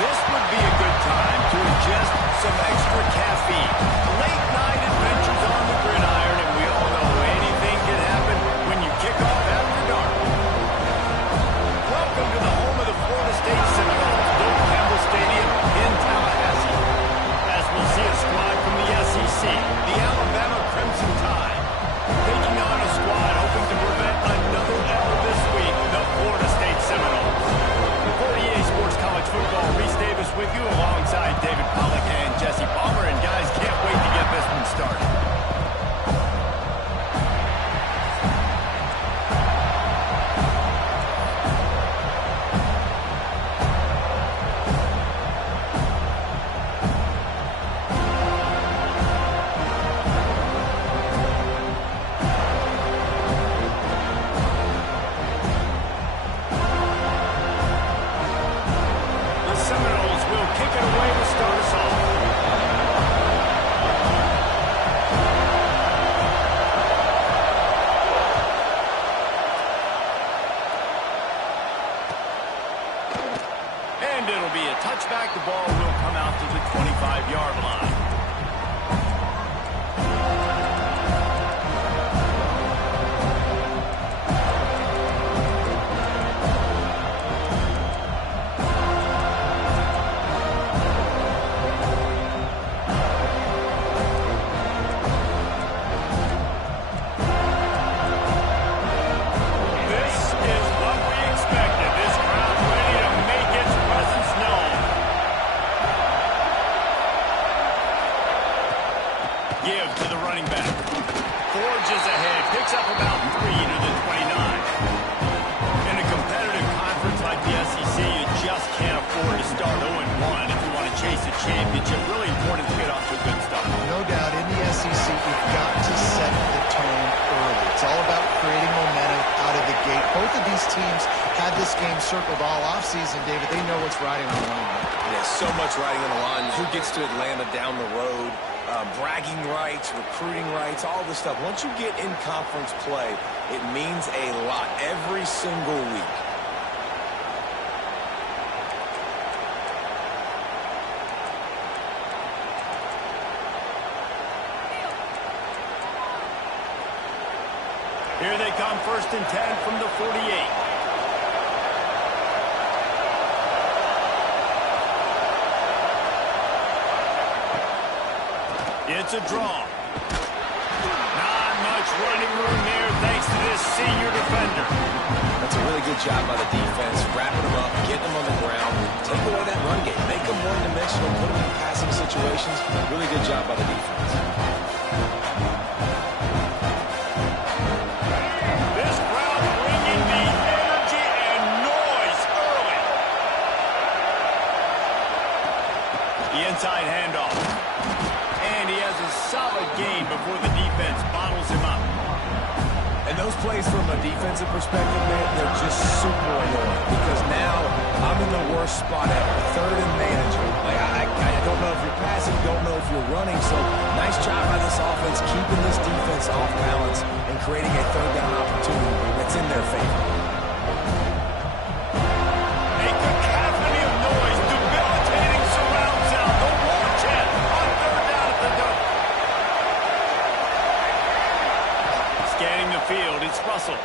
This would be a good time to ingest some extra caffeine. Late night adventures on the gridiron, and we all know anything can happen when you kick off after dark. Welcome to the home of the Florida State Seminoles, Bill Campbell Stadium in Tallahassee. As we'll see a squad from the SEC, the Alabama Crimson Tide, taking on a squad hoping to prevent another L this week, the Florida State Seminoles. For EA Sports College Football, Reese Davis with you alongside David Pollack and Jesse Palmer. And guys, can't wait to get this one started. Touchback, the ball will come out to the 25-yard line. Give to the running back. Forges ahead. Picks up about 3 to the 29. In a competitive conference like the SEC, you just can't afford to start 0-1 if you want to chase a championship. Really important to get off to a good start. No doubt, in the SEC, you've got to set the tone early. It's all about creating momentum out of the gate. Both of these teams had this game circled all offseason, David. They know what's riding on the line. Yeah, so much riding on the line. Who gets to Atlanta down the road? Bragging rights, recruiting rights, all this stuff. Once you get in conference play, it means a lot every single week. Here they come, 1st and 10 from the 48. It's a draw. Not much running room there thanks to this senior defender. That's a really good job by the defense, wrapping them up, getting them on the ground, take away that run game, make them one-dimensional, put them in passing situations. Really good job by the defense. This crowd bringing the energy and noise early. The inside handoff. And he has a solid gain before the defense bottles him up. And those plays from a defensive perspective, man, they're just super annoying because now I'm in the worst spot ever, 3rd and manager. Like, I don't know if you're passing, don't know if you're running. So nice job by this offense keeping this defense off balance and creating a 3rd down opportunity that's in their favor. A cacophony of noise, debilitating surround sound. The war chant on 3rd down at the dope. Scanning the field, it's Russell.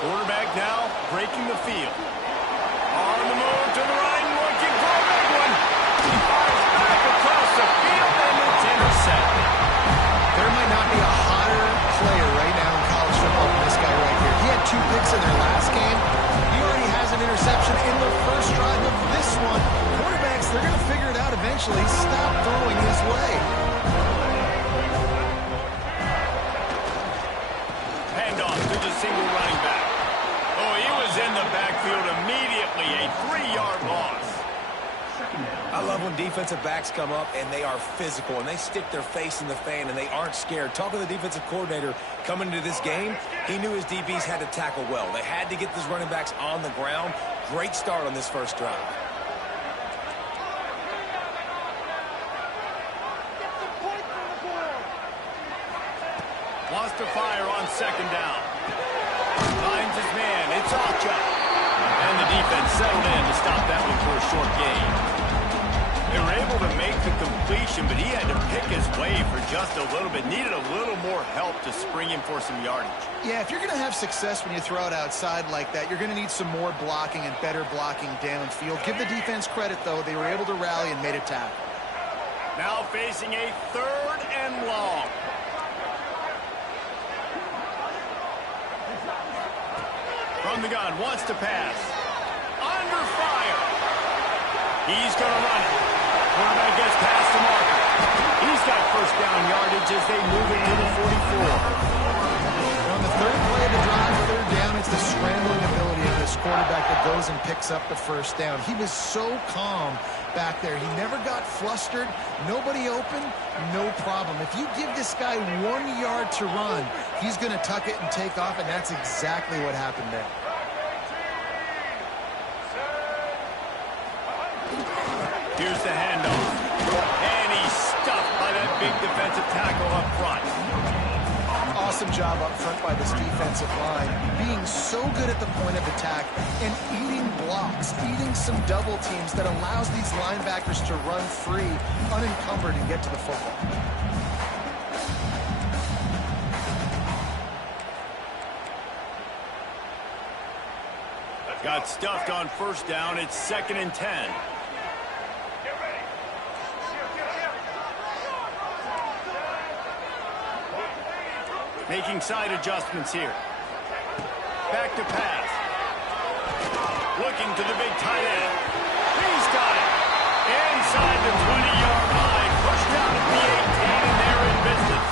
Quarterback now breaking the field. On the move to the right, looking for a big one. He fires back across the field, and it's intercepted. There might not be a hotter player right now in college football than this guy right here. He had 2 picks in their last game. He already has an interception in the first drive of this one. Quarterbacks, they're going to figure it out eventually. Stop throwing his way. Handoff to the single running back. Oh, he was in the backfield immediately. A 3-yard loss. I love when defensive backs come up and they are physical and they stick their face in the fan and they aren't scared. Talking to the defensive coordinator coming into this game, he knew his DBs had to tackle well. They had to get these running backs on the ground. Great start on this first drive. Wants to fire on 2nd down. Finds his man. It's Alcha. And the defense defense settled in to stop that one for a short gain. They were able to make the completion, but he had to pick his way for just a little bit. Needed a little more help to spring him for some yardage. Yeah, if you're going to have success when you throw it outside like that, you're going to need some more blocking and better blocking downfield. Give the defense credit, though. They were able to rally and made a tackle. Now facing a 3rd and long. From the gun, wants to pass. Under fire. He's going to run it. Quarterback gets past the marker. He's got first down yardage as they move it to the 44. On the 3rd play of the drive, 3rd down, it's the scrambling ability of this quarterback that goes and picks up the first down. He was so calm back there. He never got flustered. Nobody open, no problem. If you give this guy 1 yard to run, he's going to tuck it and take off, and that's exactly what happened there. Here's the handoff. And he's stuffed by that big defensive tackle up front. Awesome job up front by this defensive line, being so good at the point of attack and eating blocks, eating some double teams that allows these linebackers to run free, unencumbered, and get to the football. Got stuffed on first down. It's 2nd and 10. Making side adjustments here. Back to pass. Looking to the big tight end. He's got it. Inside the 20-yard line. Pushed out at the 18, and they're in business.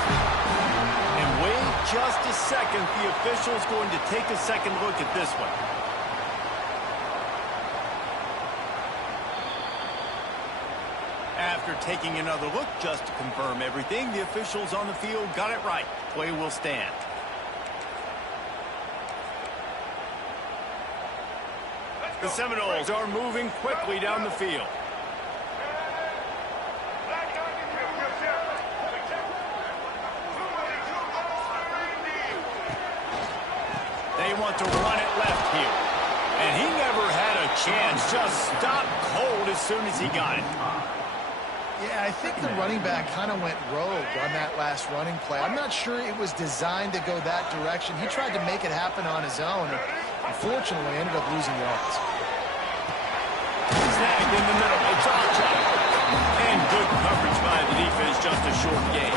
And wait just a second. The official's going to take a second look at this one. After taking another look just to confirm everything, the officials on the field got it right. Play will stand. The Seminoles are moving quickly down the field. They want to run it left here. And he never had a chance. Just stopped cold as soon as he got it. Yeah, I think the running back kind of went rogue on that last running play. I'm not sure it was designed to go that direction. He tried to make it happen on his own, and unfortunately ended up losing yards. Snagged in the middle. It's all check. And good coverage by the defense, just a short gain.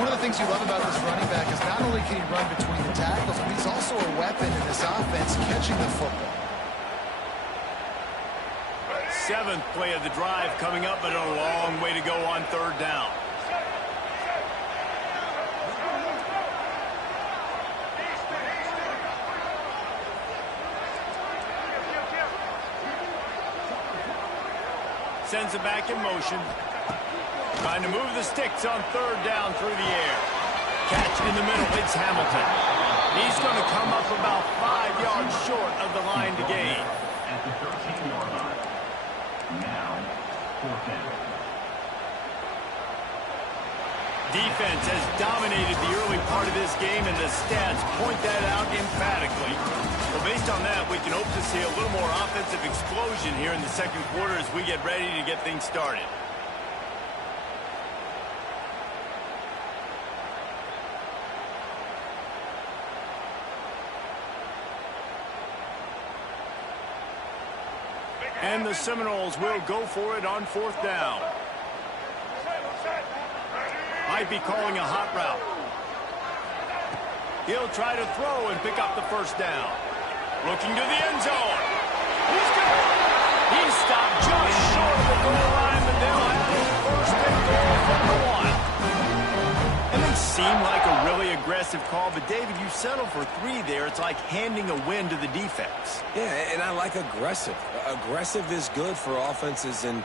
One of the things you love about this running back is not only can he run between the tackles, but he's also a weapon in this offense catching the football. 7th play of the drive coming up, but a long way to go on 3rd down. Sends it back in motion. Trying to move the sticks on 3rd down through the air. Catch in the middle. It's Hamilton. He's going to come up about 5 yards short of the line to gain. At the 13-yard line. Now, 4th down. Defense has dominated the early part of this game, and the stats point that out emphatically. Well, based on that, we can hope to see a little more offensive explosion here in the 2nd quarter as we get ready to get things started. And the Seminoles will go for it on 4th down. Might be calling a hot route. He'll try to throw and pick up the first down. Looking to the end zone. He's got it. He's stopped just short of the goal line, but they'll have his first and goal from the 1. And they seem like a really aggressive call, but David, you settle for 3 there. It's like handing a win to the defense. Yeah, and I like aggressive. Aggressive is good for offenses, and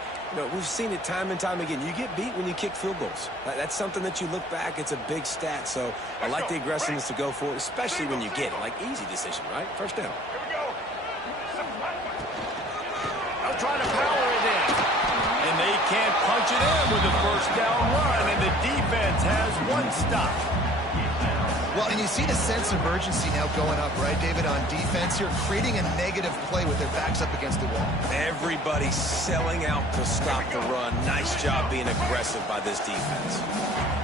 we've seen it time and time again. You get beat when you kick field goals. That's something that you look back, it's a big stat. So I like the aggressiveness to go for it, especially when you get it. Like, easy decision, right? First down. They'll try to power it in. And they can't punch it in with a first down run, and the defense has 1 stop. Well, and you see the sense of urgency now going up, right, David, on defense. You're creating a negative play with their backs up against the wall. Everybody's selling out to stop the run. Nice job being aggressive by this defense.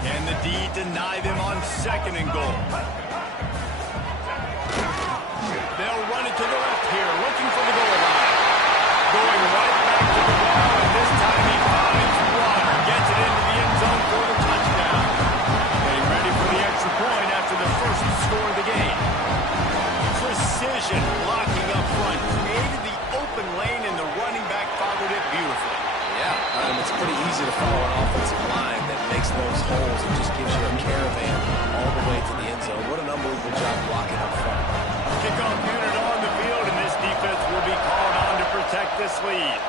Can the D deny them on 2nd and goal? They'll run it to the left here, looking for the goal line. Going right back to the ball, and this time he finds one. Gets it into the end zone for the touchdown. Getting ready for the extra point after the first score of the game. Precision blocking up front. Created the open lane, and the running back followed it beautifully. Yeah, it's pretty easy to follow an offensive line that makes those holes and just gives you a caravan all the way to the end zone. What an unbelievable job blocking up front. Kickoff unit on the field, and this defense will be called on to protect this lead.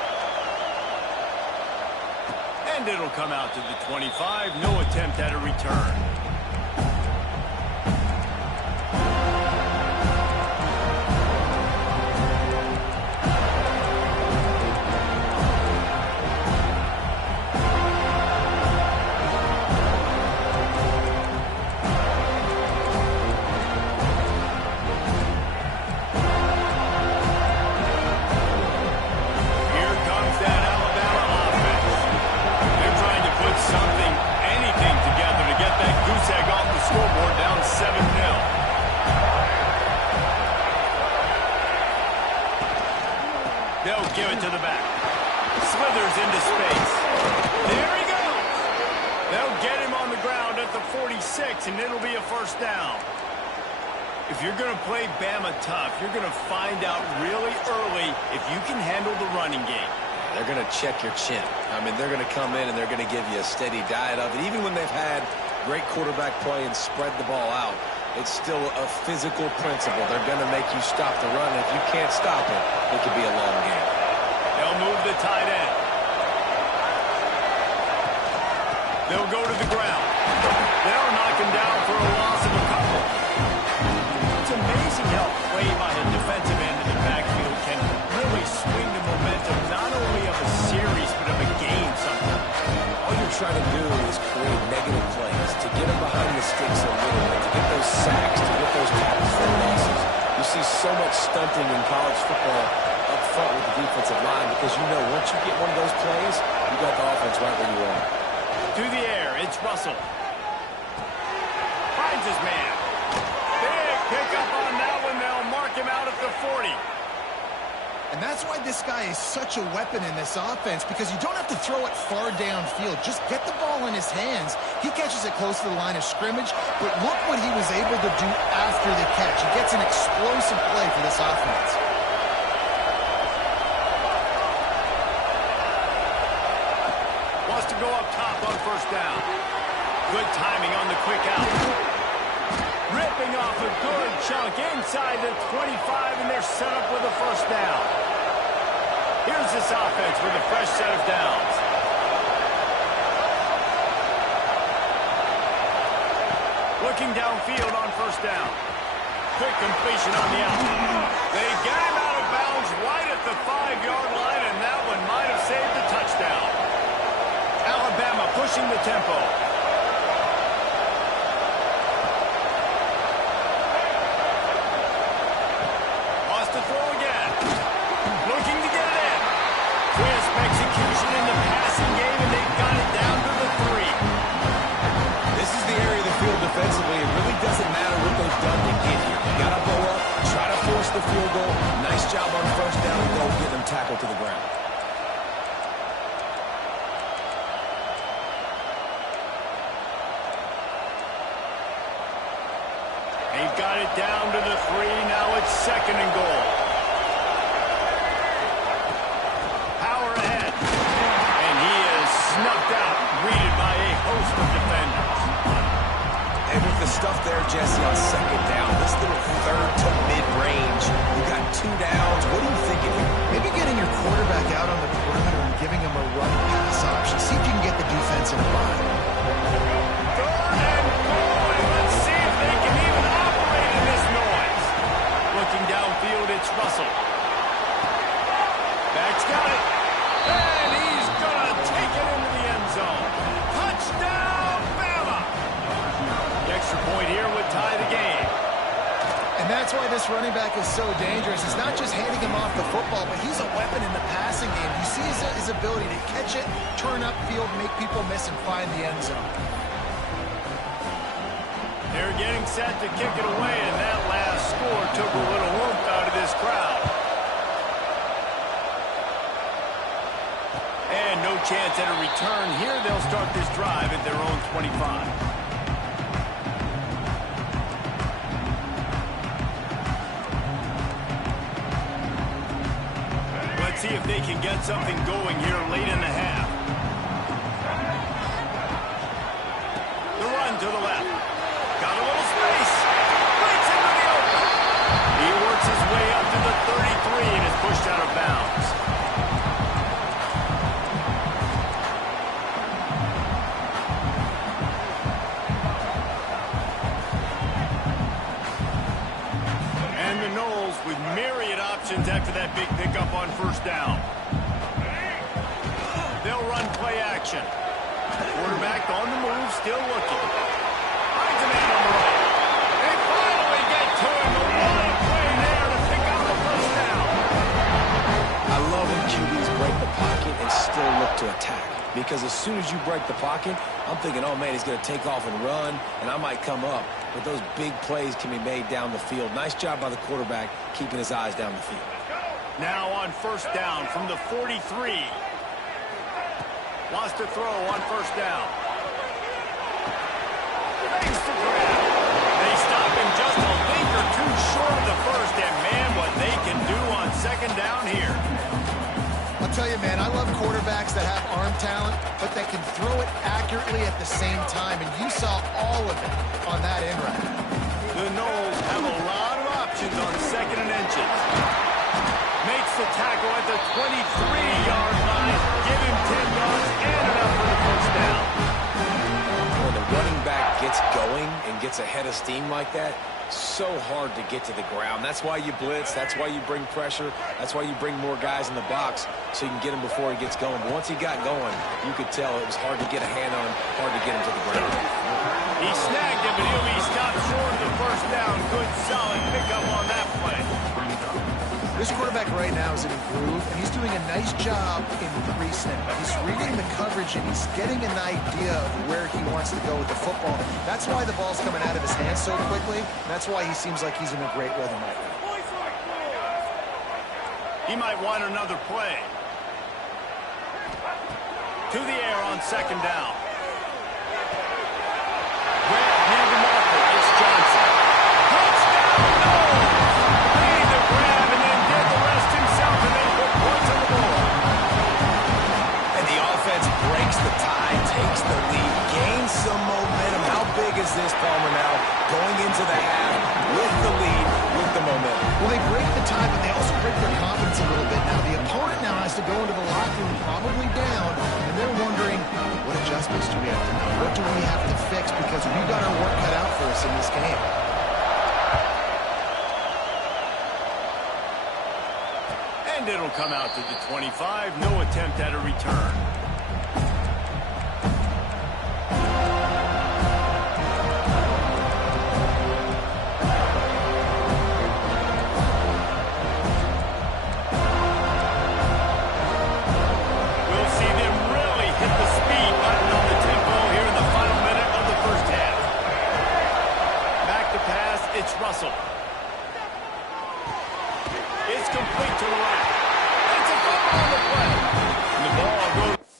And it'll come out to the 25. No attempt at a return. They'll give it to the back. Slithers into space. There he goes. They'll get him on the ground at the 46, and it'll be a first down. If you're going to play Bama tough, you're going to find out really early if you can handle the running game. They're going to check your chin. I mean, they're going to come in and they're going to give you a steady diet of it. Even when they've had great quarterback play and spread the ball out, it's still a physical principle. They're going to make you stop the run. If you can't stop it, it could be a long game. They'll move the tight end. They'll go to the ground. They'll knock him down for a loss of a couple. It's amazing how play by a defensive end in the backfield can really swing the momentum not only of a series but of a game sometimes. All you're trying to do is create negative plays, to get them behind the sticks a little bit, to get those sacks, to get those tackles for losses. You see so much stunting in college football up front with the defensive line because you know once you get one of those plays, you got the offense right where you are. To the air, it's Russell. Finds his man. Big pickup on that one. They'll mark him out at the 40. And that's why this guy is such a weapon in this offense, because you don't have to throw it far downfield. Just get the ball in his hands. He catches it close to the line of scrimmage, but look what he was able to do after the catch. He gets an explosive play for this offense. Wants to go up top on first down. Good timing on the quick out. Ripping off a good chunk inside the 25, and they're set up with a first down. Here's this offense with a fresh set of downs. Looking downfield on first down. Quick completion on the out. They get him out of bounds right at the 5-yard line, and that one might have saved the touchdown. Alabama pushing the tempo. Execution in the passing game, and they've got it down to the 3. This is the area of the field defensively. It really doesn't matter what they've done to get here. You got to blow up, try to force the field goal. Nice job on first down, and don't get them tackled to the ground. They've got it down to the 3. Now it's 2nd and goal. Snuffed out, greeted by a host of defenders. And with the stuff there, Jesse, on 2nd down, this little third to mid-range, you got 2 downs. What are you thinking here? Maybe getting your quarterback out on the perimeter and giving him a run-pass option. See if you can get the defense in a bind. 3rd and goal, and let's see if they can even operate in this noise. Looking downfield, it's Russell. Back's got it. And he's going to take it into the end zone. Touchdown, Bama! The extra point here would tie the game. why this running back is so dangerous. It's not just handing him off the football, but he's a weapon in the passing game. You see his ability to catch it, turn upfield, make people miss, and find the end zone. They're getting set to kick it away, and that last score took a little oomph out of this crowd. And no chance at a return here. They'll start this drive at their own 25. Let's see if they can get something going here late in the half. The run to the left. Got a little space. Breaks into the open. He works his way up to the 33 and is pushed out of bounds. And the Knowles with myriad options after that big pickup on first down. They'll run play action. Quarterback on the move, still looking. Finds a man on the right. They finally get to him. The one play there to pick up the first down. I love when QBs break the pocket and still look to attack. Because as soon as you break the pocket, I'm thinking, oh, man, he's going to take off and run, and I might come up. But those big plays can be made down the field. Nice job by the quarterback keeping his eyes down the field. Now on first down from the 43. Wants to throw on first down. Makes the grab. They stop him just a link or two short of the first, and man, what they can do on second down here. I'll tell you, man, I love quarterbacks that have arm talent, but that can throw it accurately at the same time, and you saw all of it on that in route. The Knowles have a lot of options on second and inches. Makes the tackle at the 23-yard line. Give him 10 yards and enough for the first down. When the running back gets going and gets ahead of steam like that, so hard to get to the ground. That's why you blitz. That's why you bring pressure. That's why you bring more guys in the box so you can get him before he gets going. But once he got going, you could tell it was hard to get a hand on him, hard to get him to the ground. He snagged him, but he'll be stopped short of the first down. Good, solid pickup on that play. This quarterback right now is in a groove, and he's doing a nice job in pre-snap. He's reading the coverage, and he's getting an idea of where he wants to go with the football. That's why the ball's coming out of his hands so quickly, and that's why he seems like he's in a great rhythm right now. He might want another play. To the air on second down. Grab near the marker. It's Johnson. Touchdown, Knowles! Made the grab and then did the rest himself, and then put points on the board. And the offense breaks the tie, takes the lead, gains some momentum. How big is this, Palmer, now? Going into the half with the lead, with the momentum. Well, they break the tie, but they also break their confidence a little bit. Now, the opponent now has to go into the locker room probably down, and they're wondering, what adjustments do we have to make? What do we have to fix? Because we've got our work cut out for us in this game. And it'll come out to the 25. No attempt at a return. We'll see them really hit the speed button on the tempo here in the final minute of the first half. Back to pass, it's Russell. It's complete to the right. It's a fumble on the play. And the ball goes.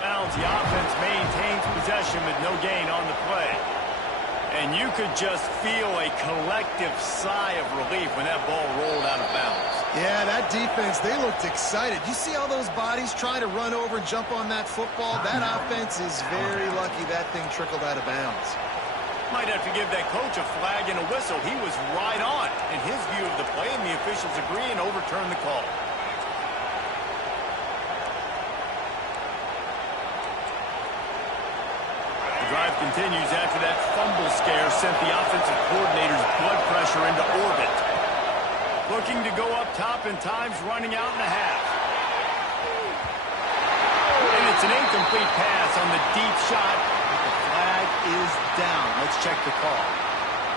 Bounds. The offense maintains possession with no gain on the play. And you could just feel a collective sigh of relief when that ball rolled out of bounds. Yeah, that defense, they looked excited. You see all those bodies trying to run over and jump on that football? That offense is very lucky that thing trickled out of bounds. Might have to give that coach a flag and a whistle. He was right on in his view of the play, and the officials agree and overturn the call. The drive continues after that fumble scare sent the offensive coordinator's blood pressure into orbit. Looking to go up top, and time's running out in the half. And it's an incomplete pass on the deep shot. Flag is down. Let's check the call.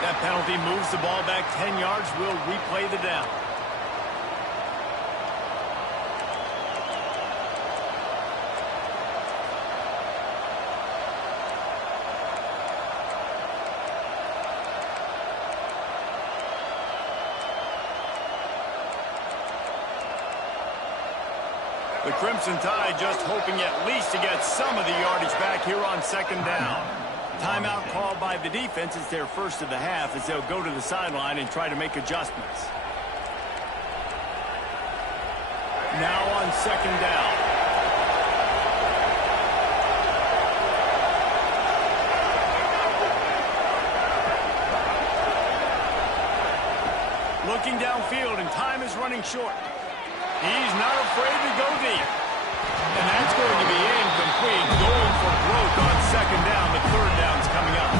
That penalty moves the ball back 10 yards. We'll replay the down. The Crimson Tide just hoping at least to get some of the yardage back here on second down. Timeout called by the defense. It's their first of the half as they'll go to the sideline and try to make adjustments. Now on second down. Looking downfield, and time is running short. He's not afraid to go deep. And that's going to be incomplete. Going for broke on second down. The third down's coming up.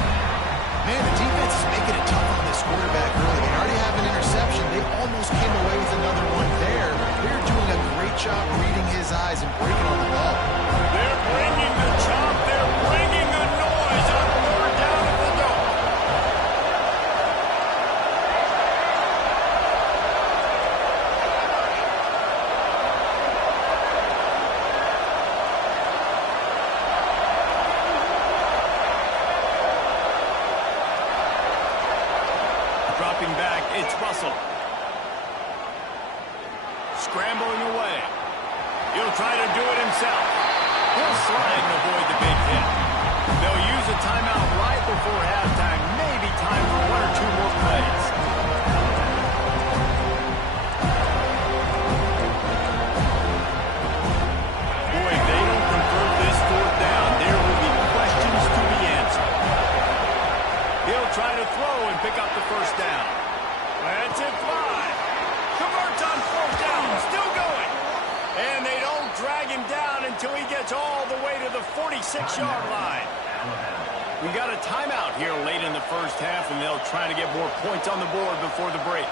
Man, the defense is making it tough on this quarterback early. They already have an interception. They almost came away with another one there. They're doing a great job reading his eyes and breaking on the ball. They're bringing the chop. They're bringing the noise on third down at the door. Dropping back, it's Russell. Scrambling away. He'll try to do it himself. He'll slide and avoid the big hit. They'll use a timeout right before halftime. Maybe time for one or two more plays. Boy, if they don't convert this fourth down, there will be questions to be answered. He'll try to throw and pick up the first down. That's it, fly. Converts on fourth down, still going. And they don't drag him down until he gets all the way to the 46-yard line. We got a timeout here late in the first half, and they'll try to get more points on the board before the break.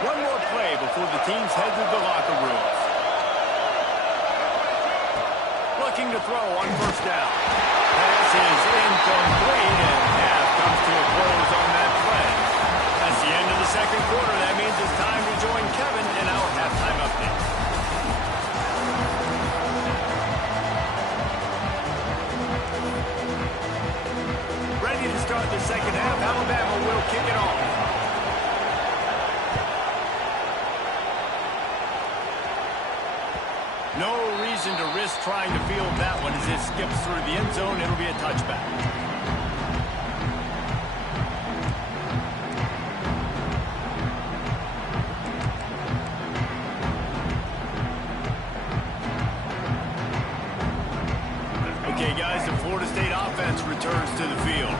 One more play before the teams head to the locker rooms. Looking to throw on first down. Pass is incomplete, and half comes to a close on that play. That's the end of the second quarter. That means it's time to join Kevin in our halftime update. Ready to start the second half. Alabama will kick it off. No reason to risk trying to field that one as it skips through the end zone. It'll be a touchback. Okay, guys, the Florida State offense returns to the field.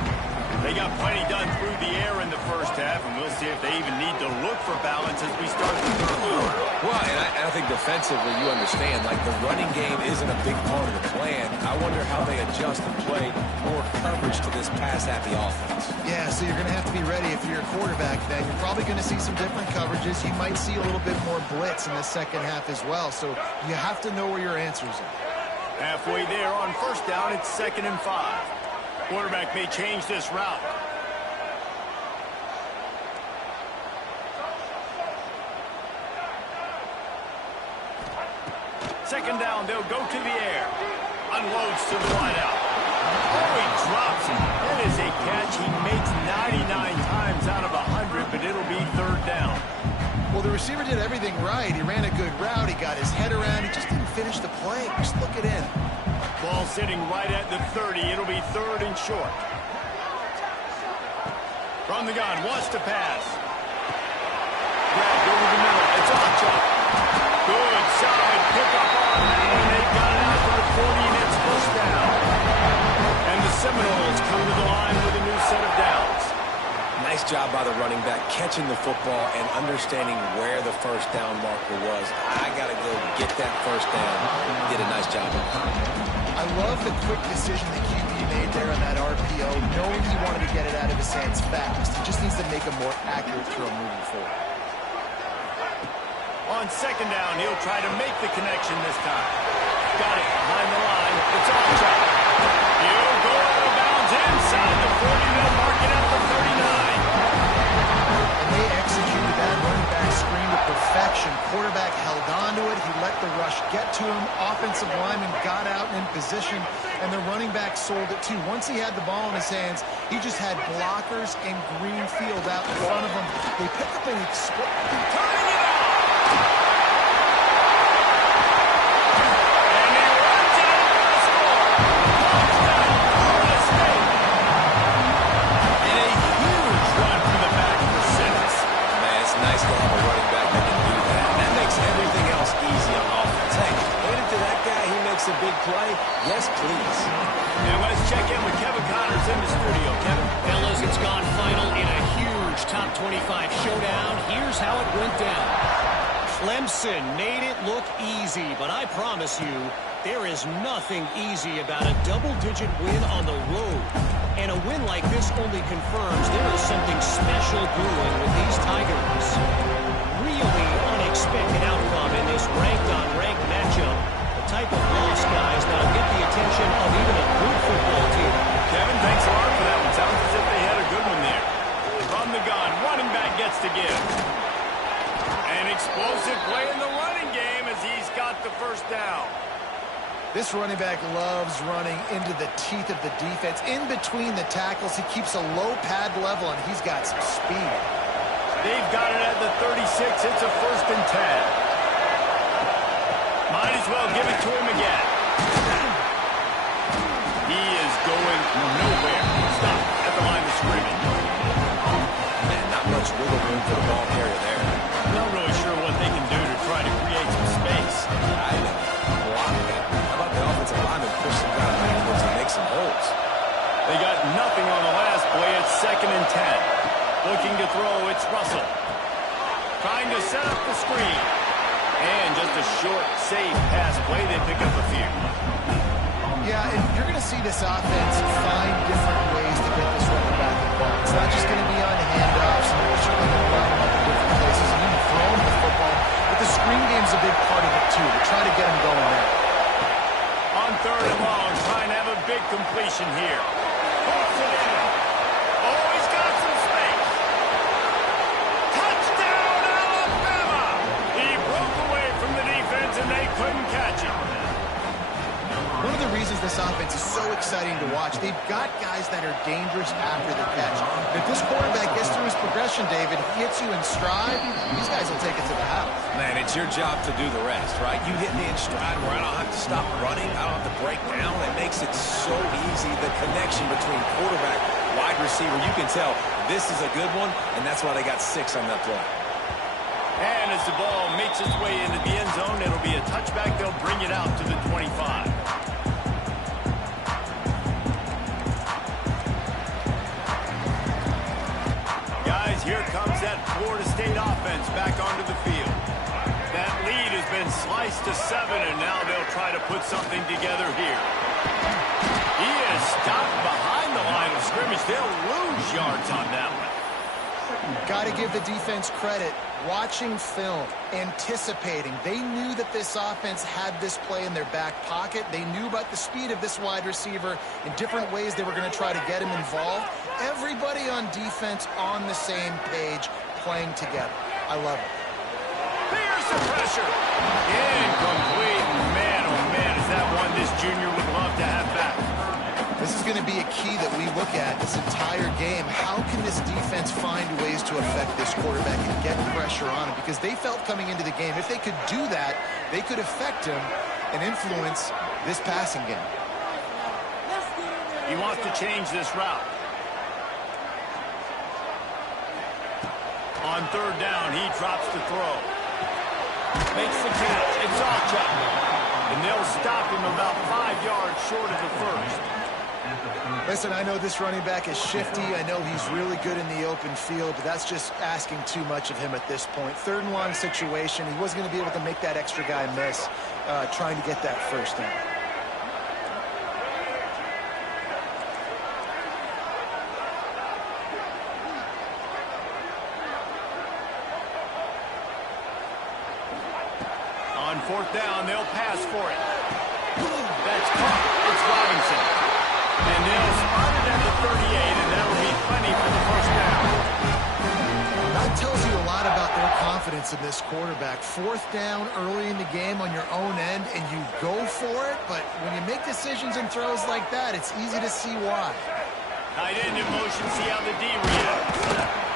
They got plenty done through the air in the first half, and we'll see if they even need to look for balance as we start the third quarter. Well, and I think defensively, you understand, like the running game isn't a big part of the plan. I wonder how they adjust and play more coverage to this pass-happy offense. Yeah, so you're going to have to be ready if you're a quarterback then. You're probably going to see some different coverages. You might see a little bit more blitz in the second half as well, so you have to know where your answers are. Halfway there on first down, it's 2nd and 5. Quarterback may change this route. Second down, they'll go to the air. Unloads to the wideout. Oh, he drops it. That is a catch he makes 99 times out of 100, but it'll be third down. Well, the receiver did everything right. He ran a good route. He got his head around. He just didn't finish the play. Just look it in. Ball sitting right at the 30. It'll be third and short. From the gun, wants to pass. Grabbed over the middle. It's Ochoa. Good, solid pickup on that one. They got it out to the 40, and it's first down. And the Seminoles come to the line with a new set of downs. Nice job by the running back, catching the football and understanding where the first down marker was. I got to go get that first down. Did a nice job. I love the quick decision the QB made there on that RPO, knowing he wanted to get it out of his hands fast. He just needs to make a more accurate throw moving forward. on second down. He'll try to make the connection this time. Got it behind the line. It's off track. He'll go out of bounds inside the 40. They'll mark it at the 39. And they executed that running back screen to perfection. Quarterback held on to it. He let the rush get to him. Offensive lineman got out and in position, and the running back sold it too. Once he had the ball in his hands, he just had blockers and green field out in front of him. They pick up an Turning it off. And he runs in for a score. Touchdown, Florida State. And a huge run from the back for 6. Man, it's nice to have a running back that can do that. That makes everything else easy on offense. Hey, hand it to that guy, he makes a big play. Yes, please. And let's check in with Kevin Connors in the studio. Kevin? Fellas, it's gone final in a huge top 25 showdown. Here's how it went down. Clemson made it look easy, but I promise you, there is nothing easy about a double-digit win on the road. And a win like this only confirms there is something special brewing with these Tigers. Really unexpected outcome in this ranked-on-ranked matchup. The type of loss, guys, that'll get the attention of even a good football team. Kevin, thanks a lot for that one. Sounds as if they had a good one there. From the gun, running back gets to give. An explosive play in the running game as he's got the first down. This running back loves running into the teeth of the defense. In between the tackles, he keeps a low pad level, and he's got some speed. They've got it at the 36. It's a 1st and 10. Might as well give it to him again. He is going nowhere. Stop at the line of scrimmage. Man, not much wiggle room for the ball carrier there. Not really sure what they can do to try to create some space. I know. Block that. How about the offensive lineman push some guy backwards and make some holes? They got nothing on the last play. It's 2nd and 10. Looking to throw, it's Russell. Trying to set up the screen. And just a short, safe pass play. They pick up a few. Yeah, and you're going to see this offense find different ways to get this running back involved. It's not just going to be on handoffs, and they're certainly going to line him up in different places and even throw him the football. But the screen game's a big part of it, too, to try to get him going there. On 3rd and long, trying to have a big completion here. Puts it in. Oh, he's got some space. Touchdown, Alabama! He broke away from the defense, and they couldn't catch him. One of the reasons this offense is so exciting to watch, they've got guys that are dangerous after the catch. If this quarterback gets through his progression, David, he hits you in stride, these guys will take it to the house. Man, it's your job to do the rest, right? You hit me in stride where I don't have to stop running. I don't have to break down. It makes it so easy. The connection between quarterback, wide receiver, you can tell this is a good one, and that's why they got 6 on that play. And as the ball makes its way into the end zone, it'll be a touchback. They'll bring it out to the 25. Guys, here comes that Florida State offense back onto the field. That lead has been sliced to 7, and now they'll try to put something together here. He is stopped behind the line of scrimmage. They'll lose yards on that one. Got to give the defense credit. Watching film, anticipating. They knew that this offense had this play in their back pocket. They knew about the speed of this wide receiver in different ways they were going to try to get him involved. Everybody on defense on the same page, playing together. I love it. Here's the pressure. Incomplete. Man, oh man, is that one this junior would love to have back. This is going to be a key that we look at this entire game. How can this defense find ways to affect this quarterback and get pressure on him? Because they felt coming into the game, if they could do that, they could affect him and influence this passing game. He wants to change this route. On 3rd down, he drops the throw. Makes the catch. It's off track. And they'll stop him about 5 yards short of the first. Listen, I know this running back is shifty. I know he's really good in the open field, but that's just asking too much of him at this point. 3rd and long situation. He wasn't going to be able to make that extra guy miss trying to get that first down. 4th down, they'll pass for it. That's caught. It's Robinson. And they'll spot it at the 38, and that'll be plenty for the 1st down. That tells you a lot about their confidence in this quarterback. 4th down early in the game on your own end, and you go for it, but when you make decisions and throws like that, it's easy to see why. Tight end in motion, see how the D reacts.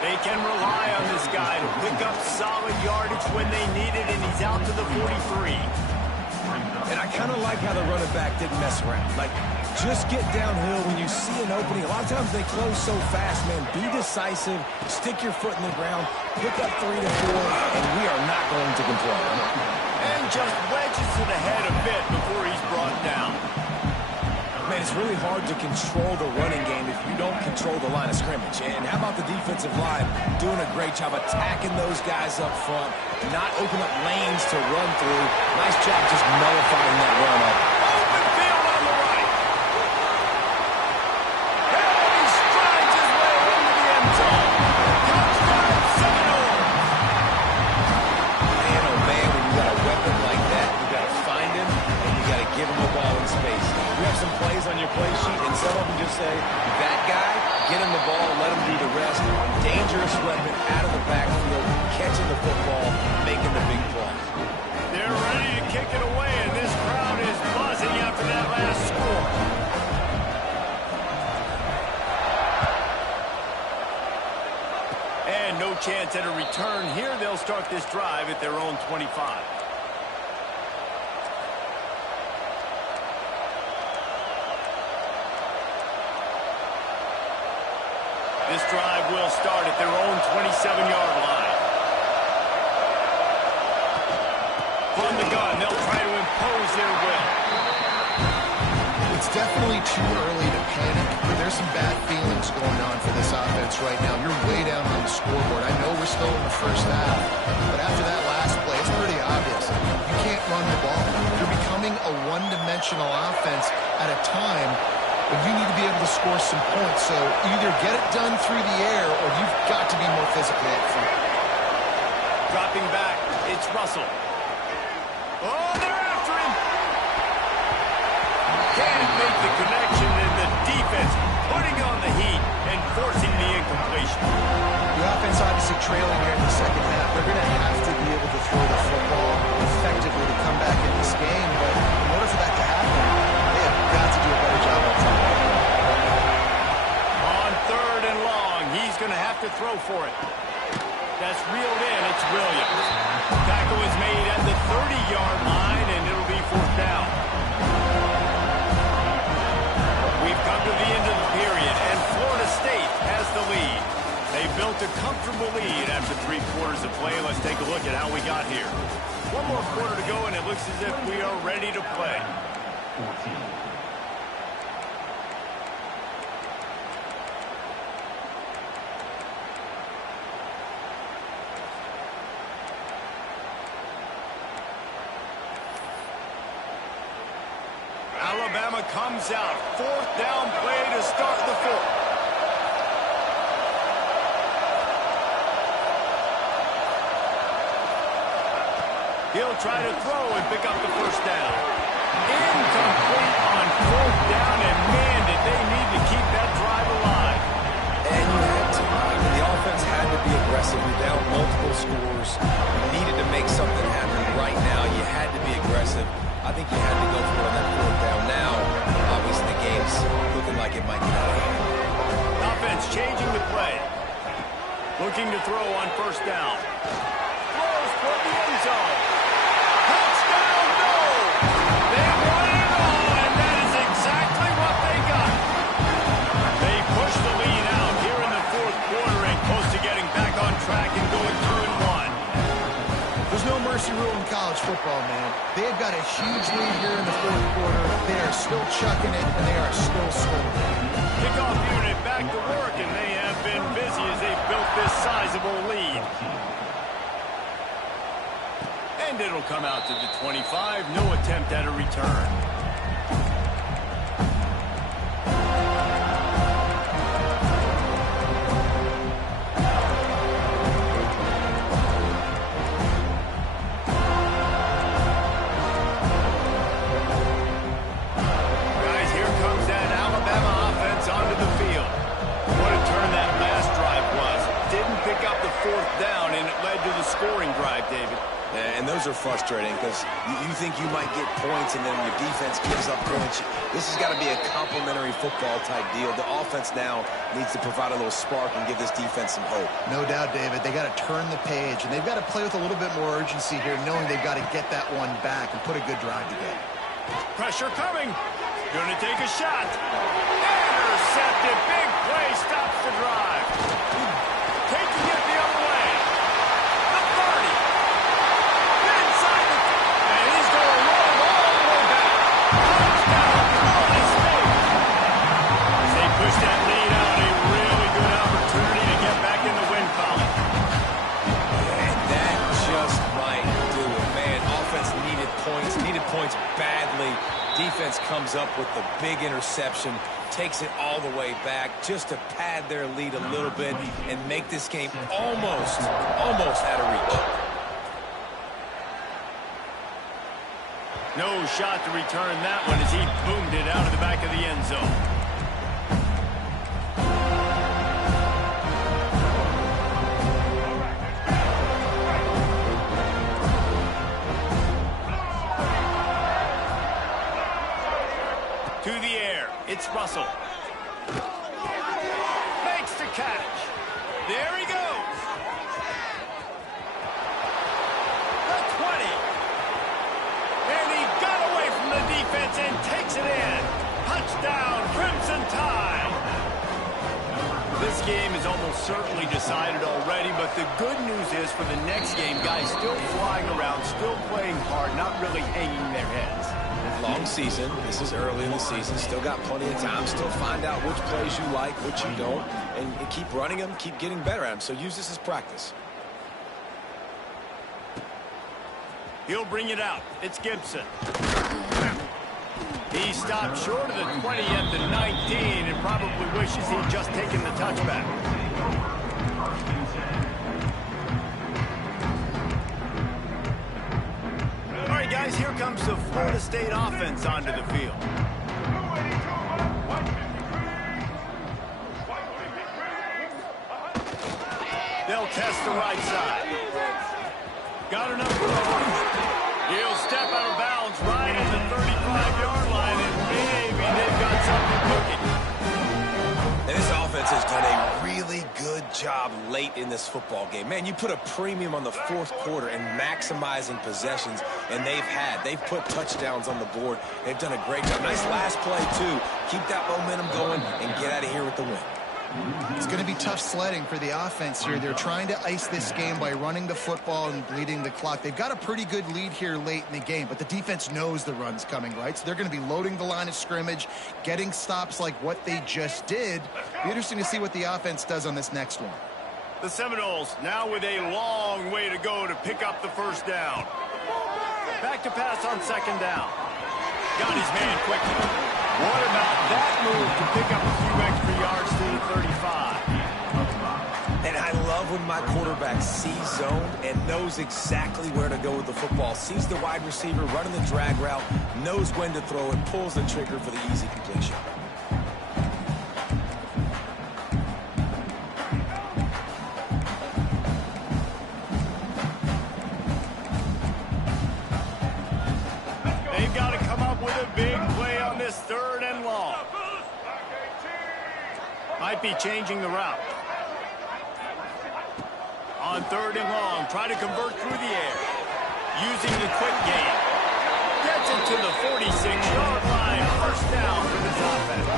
They can rely on this guy to pick up solid yardage when they need it, and he's out to the 43. And I kind of like how the running back didn't mess around. Like, just get downhill when you see an opening. A lot of times they close so fast, man. Be decisive, stick your foot in the ground, pick up 3 to 4, and we are not going to complain. And just wedges it ahead a bit before he's brought down. Man, it's really hard to control the running game if you don't control the line of scrimmage. And how about the defensive line doing a great job attacking those guys up front, not open up lanes to run through. Nice job just nullifying that run up. Open field on the right. And he strides his way into the end zone. Touchdown, Seminole. Man, oh man, when you got a weapon like that, you got to find him and you got to give him the ball in space. You have some plays on your play sheet, and some of them just say, that guy, get him the ball, let him do the rest. Dangerous weapon out of the backfield, catching the football, making the big play. They're ready to kick it away, and this crowd is buzzing after that last score. And no chance at a return here. They'll start this drive at their own 25. This drive will start at their own 27-yard line. From the gun, they'll try to impose their will. It's definitely too early to panic, but there's some bad feelings going on for this offense right now. You're way down on the scoreboard. I know we're still in the 1st half, but after that last play, it's pretty obvious. You can't run the ball. You're becoming a one-dimensional offense at a time when you need to be able to score some points. So either get it done through the air or you've got to be more physical up front. Dropping back, it's Russell. Oh, they're after him. Can't make the connection, and the defense putting on the heat and forcing the incompletion. The offense obviously trailing here in the 2nd half. They're going to have to be able to throw the football effectively to come back in this game. But in order for that to happen, they have got to do a better job up front. On 3rd and long, he's going to have to throw for it. That's reeled in. It's Williams. Tackle is made at the 30-yard line, and it'll be 4th down. We've come to the end of the period, and Florida State has the lead. They built a comfortable lead after 3 quarters of play. Let's take a look at how we got here. 1 more quarter to go, and it looks as if we are ready to play. 14. Alabama comes out. 4th down play to start the 4th. He'll try to throw and pick up the 1st down. Incomplete on 4th down, and man, did they need to keep that drive alive. And you had to. I mean, the offense had to be aggressive. You're down multiple scores. You needed to make something happen right now. You had to be aggressive. I think you had to go for it on that 4th down. Now, obviously, the game's looking like it might get out of hand. Offense changing the play. Looking to throw on 1st down. Throws for the end zone. Touchdown, no! They won it all, and that is exactly what they got. They push the lead out here in the 4th quarter and close to getting back on track and going 2-1. There's no mercy rule in college football, man. They've got a huge lead here in the 4th quarter. They are still chucking it, and they are still scoring. Kickoff unit back to work, and they have been busy as they've built this sizable lead. And it'll come out to the 25. No attempt at a return. frustrating because you think you might get points, and then your defense gives up points. This has got to be a complementary football type deal. The offense now needs to provide a little spark and give this defense some hope. No doubt, David. They got to turn the page, and they've got to play with a little bit more urgency here, knowing they've got to get that one back and put a good drive together. Pressure coming. Going to take a shot. Intercepted. Big play. Stops the drive. Taking it the other way. The 30. Inside the... And he's going to roll all the way back. Touchdown, Florida State. As they push that lead out, a really good opportunity to get back in the win column. And that just might do it. Man, offense needed points badly. Defense comes up with the big interception, takes it all the way back just to pad their lead a little bit and make this game almost out of reach. No shot to return that one as he boomed it out of the back of the end zone. To the air. It's Russell. Makes the catch. There he goes. The 20. And he got away from the defense and takes it in. Touchdown, Crimson Tide. This game is almost certainly decided already, but the good news is for the next game, guys still flying around, still playing hard, not really hanging their heads. Long season. This is early in the season. Still got plenty of time. Still find out which plays you like, which you don't, and keep running them, keep getting better at them. So use this as practice. He'll bring it out. It's Gibson. He stopped short of the 20 at the 19 and probably wishes he'd just taken the touchback. All right, guys, here comes the Florida State offense onto the field. They'll test the right side. Got enough room. He'll step out of bounds right at the 35-yard line, and maybe they've got something cooking. And this offense has done a really good job late in this football game. Man, you put a premium on the fourth quarter and maximizing possessions, and they've put touchdowns on the board. They've done a great job. Nice last play, too. Keep that momentum going and get out of here with the win. It's going to be tough sledding for the offense here. They're trying to ice this game by running the football and bleeding the clock. They've got a pretty good lead here late in the game, but the defense knows the run's coming, right? So they're going to be loading the line of scrimmage, getting stops like what they just did. Be interesting to see what the offense does on this next one. The Seminoles now with a long way to go to pick up the first down. Back to pass on second down. Got his man quickly. What about that move to pick up a few extra yards to the 35? And I love when my quarterback sees zone and knows exactly where to go with the football. Sees the wide receiver running the drag route, knows when to throw it, pulls the trigger for the easy completion. They've got to come up with a big play on this third and long. Might be changing the route. On third and long, try to convert through the air. Using the quick game. Gets it to the 46-yard line. First down for this offense.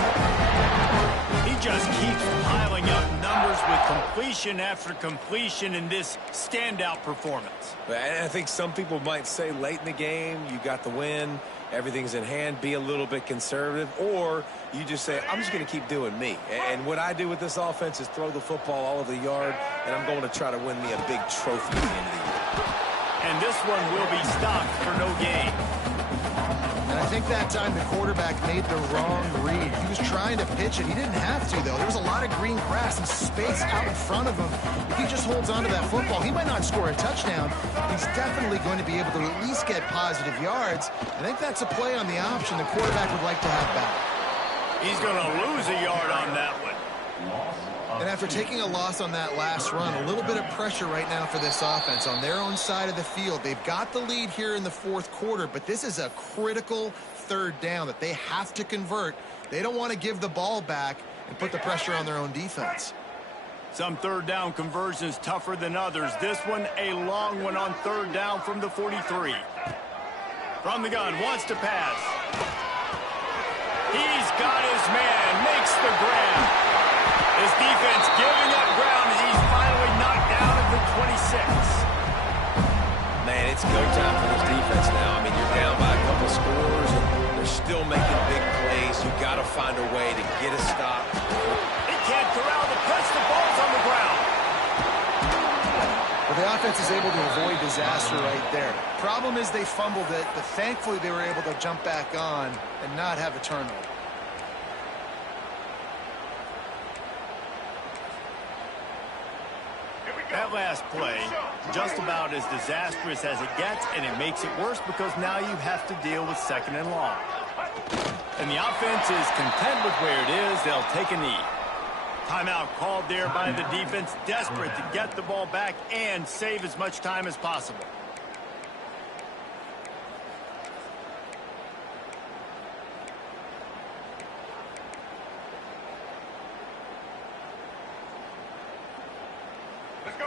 He just keeps piling up numbers with completion after completion in this standout performance. And I think some people might say late in the game, you got the win, everything's in hand, be a little bit conservative, or you just say, I'm just going to keep doing me. And what I do with this offense is throw the football all over the yard, and I'm going to try to win me a big trophy at the end of the year. And this one will be stopped for no gain. And I think that time the quarterback made the wrong read. He was trying to pitch it. He didn't have to, though. There was a lot of green grass and space out in front of him. If he just holds on to that football, he might not score a touchdown. He's definitely going to be able to at least get positive yards. I think that's a play on the option the quarterback would like to have back. He's going to lose a yard on that one. And after taking a loss on that last run, a little bit of pressure right now for this offense on their own side of the field. They've got the lead here in the fourth quarter, but this is a critical third down that they have to convert. They don't want to give the ball back and put the pressure on their own defense. Some third down conversions tougher than others. This one a long one on third down from the 43. From the gun, wants to pass. He's got his man, makes the grab. His defense giving up ground as he's finally knocked down at the 26. Man, it's go time for this defense now. I mean, you're down by a couple scores, and they're still making big plays. You got to find a way to get a stop. He can't corral the press. The ball's on the ground. Well, the offense is able to avoid disaster right there. Problem is they fumbled it, but thankfully they were able to jump back on and not have a turnover. That last play, just about as disastrous as it gets, and it makes it worse because now you have to deal with second and long. And the offense is content with where it is. They'll take a knee. Timeout called there by the defense, desperate to get the ball back and save as much time as possible.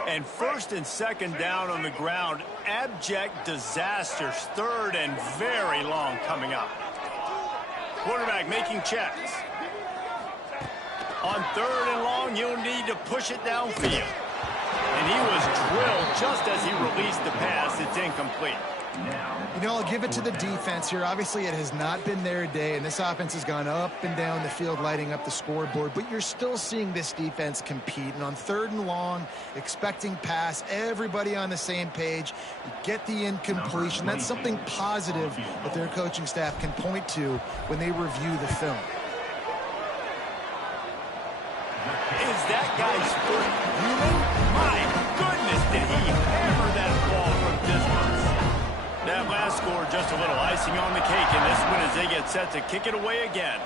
And first and second down on the ground. Abject disasters. Third and very long coming up. Quarterback making checks. On third and long, you'll need to push it downfield. And he was drilled just as he released the pass. It's incomplete. You know, I'll give it to the defense here. Obviously, it has not been their day, and this offense has gone up and down the field, lighting up the scoreboard. But you're still seeing this defense compete. And on third and long, expecting pass, everybody on the same page. You get the incompletion. That's something positive that their coaching staff can point to when they review the film. Is that guy's foot human? My goodness, did he hammer that ball from distance. That last score just a little icing on the cake in this one as they get set to kick it away again.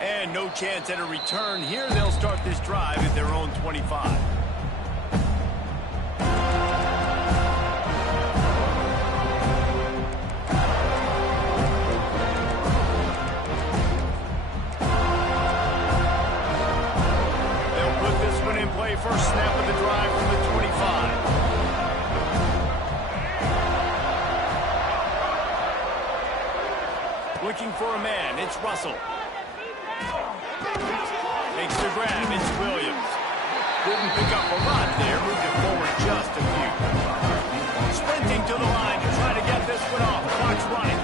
And no chance at a return here. They'll start this drive at their own 25. First snap of the drive from the 25. Looking for a man. It's Russell. Makes the grab. It's Williams. Didn't pick up a lot there. Moved it forward just a few. Sprinting to the line to try to get this one off. Clock's running.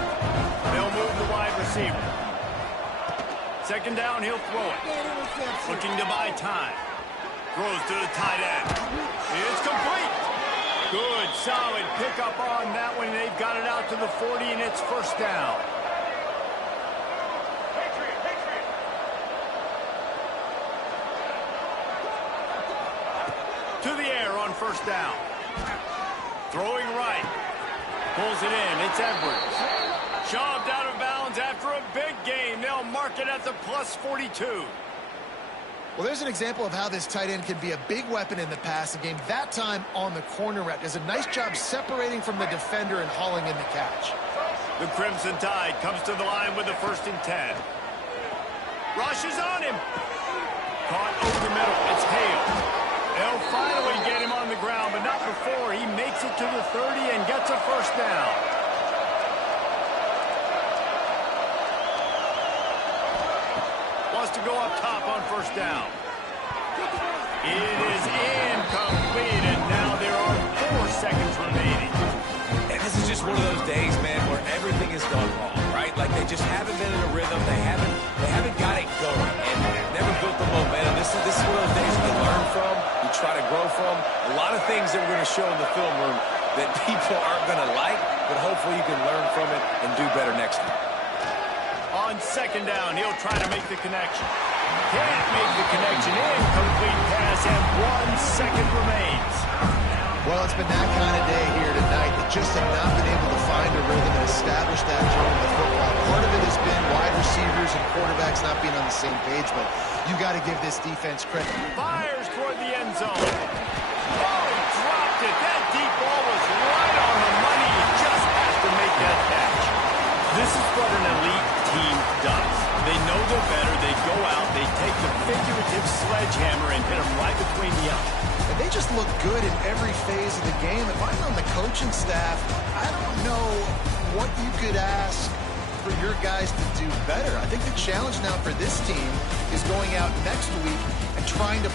They'll move the wide receiver. Second down, he'll throw it. Looking to buy time. Throws to the tight end. It's complete. Good, solid pickup on that one. They've got it out to the 40, and it's first down. To the air on first down. Throwing right. Pulls it in. It's Edwards. Shoved out of bounds after a big gain. They'll mark it at the plus 42. Well, there's an example of how this tight end can be a big weapon in the passing game. That time on the corner route. Does a nice job separating from the defender and hauling in the catch. The Crimson Tide comes to the line with the 1st and 10. Rushes on him. Caught over the middle. It's Hale. They'll finally get him on the ground, but not before he makes it to the 30 and gets a first down. To go up top on first down. It is incomplete, and now there are 4 seconds remaining. And this is just one of those days, man, where everything has gone wrong, right? Like they just haven't been in a rhythm. They haven't got it going, and never built the momentum. This is one of those days you learn from, you try to grow from. A lot of things that we're going to show in the film room that people aren't going to like, but hopefully you can learn from it and do better next time. On second down, he'll try to make the connection. Can't make the connection. Incomplete pass, and 1 second remains. Well, it's been that kind of day here tonight that just have not been able to find a rhythm and establish that tone of the football. Part of it has been wide receivers and quarterbacks not being on the same page, but You got to give this defense credit. Fires toward the end zone. Oh, he dropped it. That deep ball was right on the money. He just has to make that catch. This is what an elite team does. They know they're better. They go out. They take the figurative sledgehammer and hit them right between the eyes. And they just look good in every phase of the game. If I'm on the coaching staff, I don't know what you could ask for your guys to do better. I think the challenge now for this team is going out next week and trying to